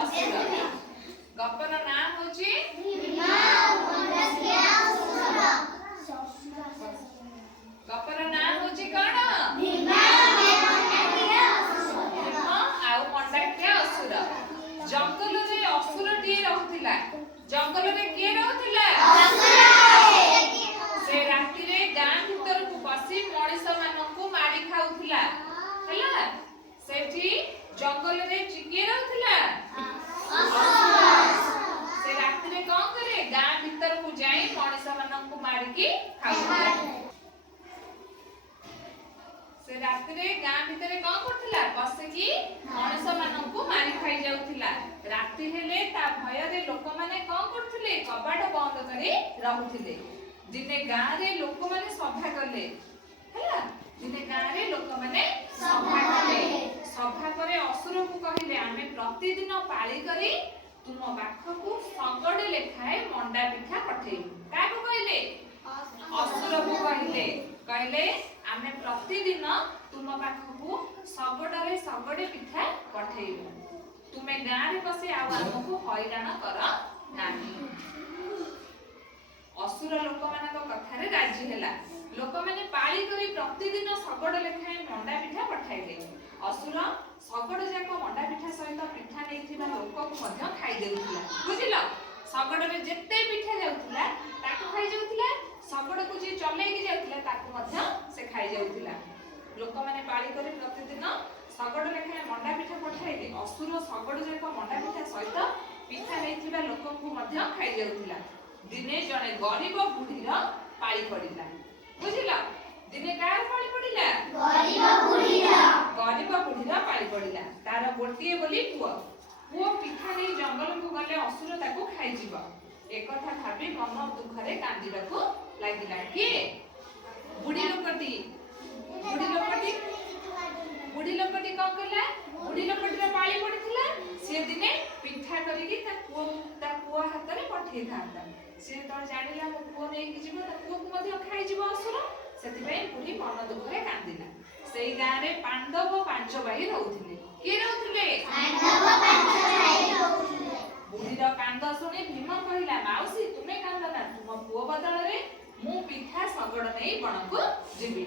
असुर। गपर ना होची गपर ना होची कौन भीम आउ मंडाकिया असुर। जंगल रे असुर टिए रहउतिला। जंगल रे किए रहउतिला से राति रे गां भीतर को पसी मଣିଷ मानकु मारी खाउतिला हैला। सेठी जंगल रे किए रहउतिला से राति रे कोन करे गां भीतर को जाई मଣିଷ मानकु मारी की खाउतिला। से राति रे गां भीतर कोन करतिला पसे की मଣିଷ मानकु मारी खाई जाउतिला। राति हेले ता भय रे लोक माने कोन करथिले कबाट बंद करी रहउथिले। दिने गां रे लोक माने सभा करले हैला। दिने गां रे लोक माने सभा करले। सभा करे असुर को कहिले आमे प्रतिदिन पाळी करी तुम पाखकु सगडे लेखाए मंडा पिठा पठेइबु। काको कहिले असुर को कहिले आमे प्रतिदिन तुम पाखकु सगडरे सगडे पिठा पठेइबु। तुमे गां रे पसे आ हमकु हैरान कर नाही। असुर लोक मानक कथारे राजी हैला। लोक माने पाळी करी प्रतिदिन सगड लेखाए मंडा पिठा पठाइले। असुर सगड जाक मंडा पिठा सहित पिठा नेथिबा लोक को मध्य खाइ देउतिला। बुझिलो सगड रे जेते पिठा जाउतिला ताको खाइ जाउतिला। सगड को जे चलै कि जाउतिला ताको मध्य से खाइ जाउतिला। लोक माने पाळी करी प्रतिदिन सगड लेखाए मंडा पिठा पठाइले। असुर सगड जाक मंडा पिठा सहित पिठा नेथिबा लोक को मध्य खाइ जाउतिला। दिने जने गरीब बुढ़ीर पाळी पड़िला। बुझिला दिने कार पाळी पड़िला गरीब बुढ़ीर पाळी पड़िला। तार गोटिए बोली पुओ पिठा नै जंगल को गले असुर ताको खाइ जीव। एक कथा भाबी मन दुखरे कांदिबाकू लागिला। के बुढ़ी लोकटी बुढ़ी लोकटी कोन कला बुढ़ी लोकटीर पाळी पड़िथिला। से दिने पिठा करिकि ता पुओ हातरे पठेइ थांता। से तो जानिला मो पुओ नै कि जीव ता पुओ को मध्य खाइ जीव असुर। सेति पई बुढ़ी मन दुखरे कांदिला। सेई गां रे पांडव पांच भाई रहउथिले। के रहउथिले पांडव पांच भाई रहउथिले। बुढ़ीर कांद सुनी भीम कहिला माउसी तुमे कांदना तुम पुओ बदल रे मु पिठा सगड नै बणकु जीवी।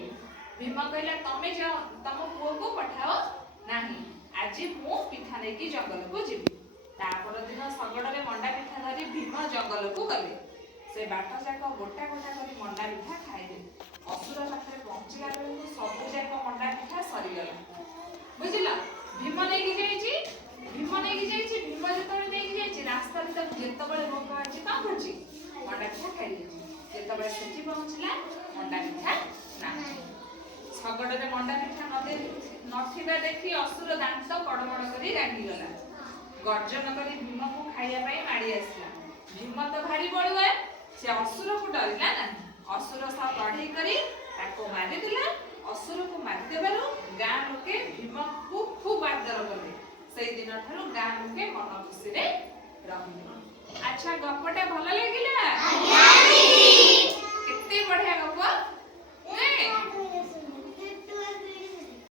भीम कहिला तमे जाओ तम पुओ को पठाओ नाही आजि मु पिठा नै कि जंगल को जीवी। तापर दिन सगड रे मंडा पिठा धरी भीम जंगल को गले। से बाट जाक गोटा गोटा करी मंडा पिठा खाइले। असुर पाखे पहुंचला बेलू सबु जाक मंडा पिठा सरीगला। बुझिला भीम नै कि जाईची भीम जेतबे नै कि जाईची रास्ता रे त जेतबे भोक आछि का करछि मंडा पिठा खाइले। जेतबे सेठी पहुंचला मंडा पिठा ना सगड रे मंडा पिठा नथिबा देखि असुर दांत कड़मड़ करी रागी गला। गर्जन करी भीम को खाइया पाई माड़ी आसला। भीम तो भारी बड़ुआ से असुर को डरिला ना। असुर सा लड़ाई करी ताको मारि दिला। असुर को मारि देबारु गां लोके भीम को खूब आदर कले। सेई दिन थारु गां लोके मन खुशी रे रहिले। अच्छा गपटा भल लागिला आज्ञा दीदी केते बढ़िया गप।